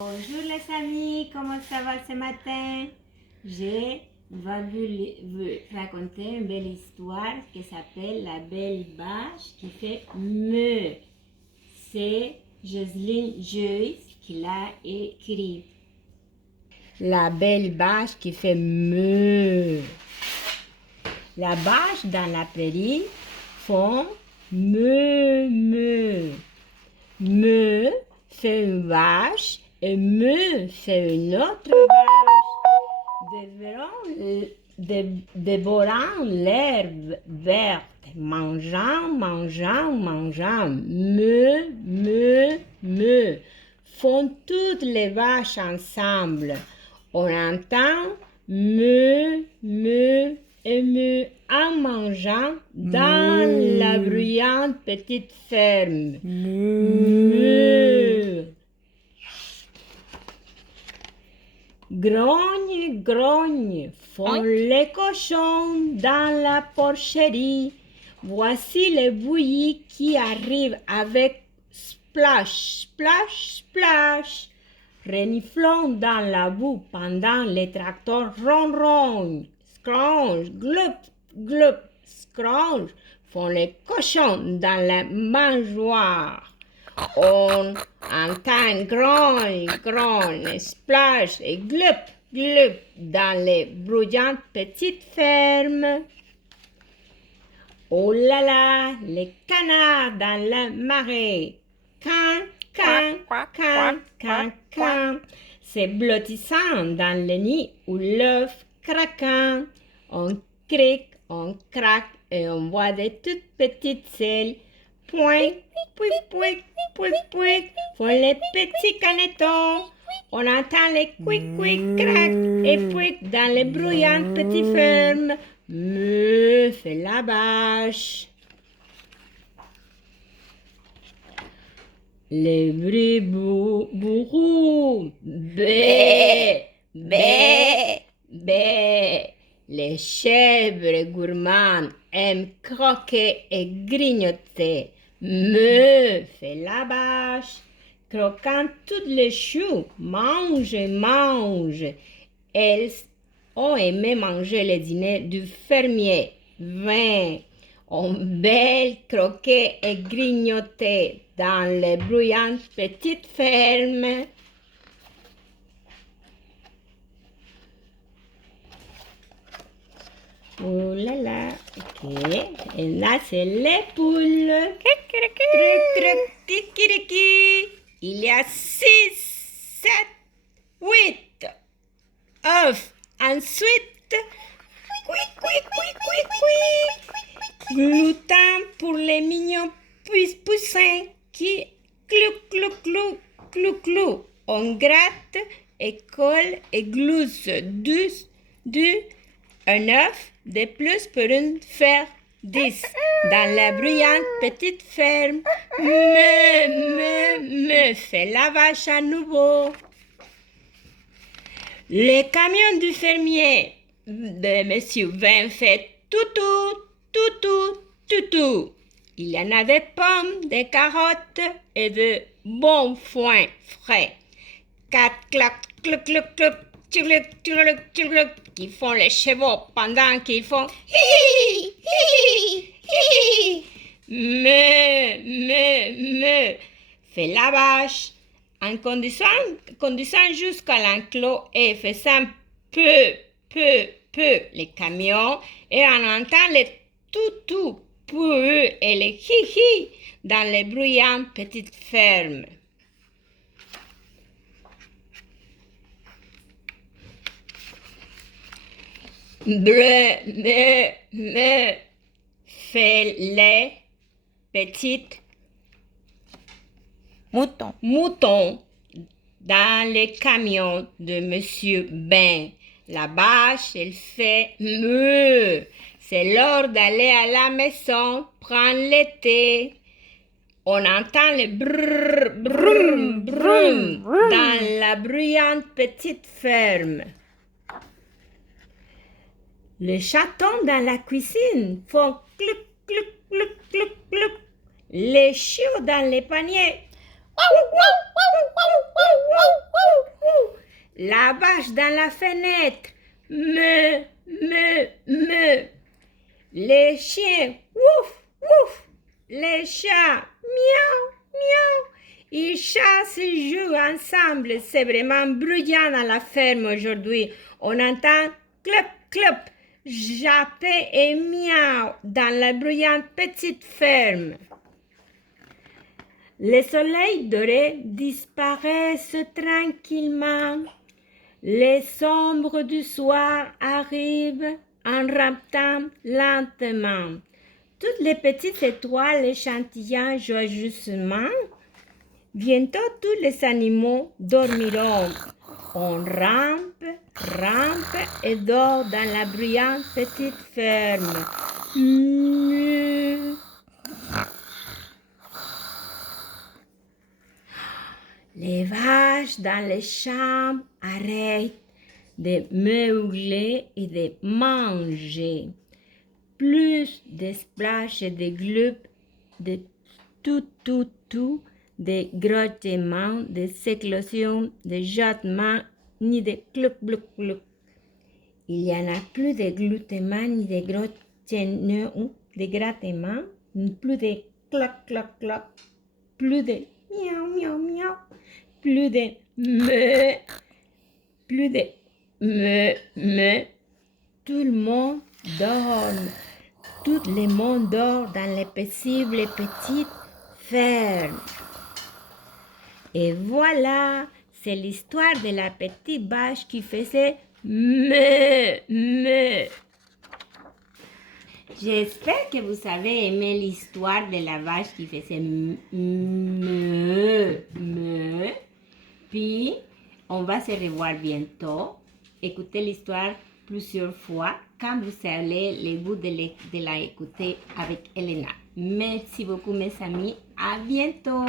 Bonjour les amis, comment ça va ce matin? Je vais vous raconter une belle histoire qui s'appelle La Belle Vache qui fait me. C'est Jocelyne Joyce qui l'a écrit. La belle vache qui fait me. La vache dans la prairie font me. Me fait une vache et me fait une autre vache, dévorant l'herbe verte, mangeant, me, font toutes les vaches ensemble. On entend me et me en mangeant dans la bruyante petite ferme. Me. Grogne, grogne, font les cochons dans la porcherie. Voici les bouillies qui arrivent avec splash, splash, splash. Reniflons dans la boue pendant les tracteurs ronronnent. Scrunch, gloup, gloup, scrunch, font les cochons dans la mangeoire. On entend grogne, grogne, splash et gloup, gloup dans les bruyantes petites fermes. Oh là là, les canards dans la marée. Can, c'est blottissant dans le nid ou l'œuf craquant. On cric, on craque et on voit des toutes petites selles. Pouic, pouic, pouic, pouic, pouic, font les petits canetons. On entend les quick, quick, crack et pouic dans les bruyantes petites fermes. Me fait la vache. Les bruits bourrous, bé, bé, bé. Les chèvres gourmandes aiment croquer et grignoter. Me fait la vache. Croquant toutes les choux, mange. Elles ont aimé manger le dîner du fermier. Vin. On belle croquer et grignoter dans les bruyantes petites fermes. Oh là là, ok. Et là, c'est les poules. Kikiriki. Il y a 6, 7, 8 œufs. Ensuite, gloutant pour les mignons poussins qui clou. On gratte et colle et glousse un œuf de plus pour une faire 10 dans la bruyante petite ferme. Me fait la vache à nouveau. Le camion du fermier de Monsieur Vin fait toutou. Il y en a des pommes, des carottes et de bons foins frais. 4 qui font les chevaux pendant qu'ils font me fait la vache en conduisant jusqu'à l'enclos et faisant peu les camions et on entend les toutou et les hi dans les bruyantes petites fermes. Me fait les petites moutons dans les camions de Monsieur Ben. La vache, elle fait me. C'est l'heure d'aller à la maison prendre le thé. On entend le brum dans la bruyante petite ferme. Les chatons dans la cuisine font cluc. Les chiots dans les paniers La vache dans la fenêtre. Me, me. Les chiens. Ouf, ouf. Les chats. Miaou, miaou. Ils chassent et jouent ensemble. C'est vraiment bruyant à la ferme aujourd'hui. On entend clop, clop, japper et miaou dans la bruyante petite ferme. Le soleil doré disparaissent tranquillement. Les ombres du soir arrivent en raptant lentement. Toutes les petites étoiles échantillent joyeusement. Bientôt tous les animaux dormiront. On rampe, rampe et dort dans la bruyante petite ferme. Les vaches dans les champs arrêtent de meugler et de manger. Plus de splash et de gloups, de tout, de grognements, de éclosions, de jetements, ni de clouc, clouc, clouc. Il n'y en a plus de gloutements, ni de grognements, de grattements, plus de cloc, cloc, cloc, plus de miaou, miaou, miaou, plus de me, plus de me. Tout le monde dort. Tout le monde dort dans les paisibles petites fermes. Et voilà, c'est l'histoire de la petite vache qui faisait me. J'espère que vous avez aimé l'histoire de la vache qui faisait me. Puis, on va se revoir bientôt. Écoutez l'histoire plusieurs fois quand vous allez le goût de la écouter avec Elena. Merci beaucoup mes amis. À bientôt.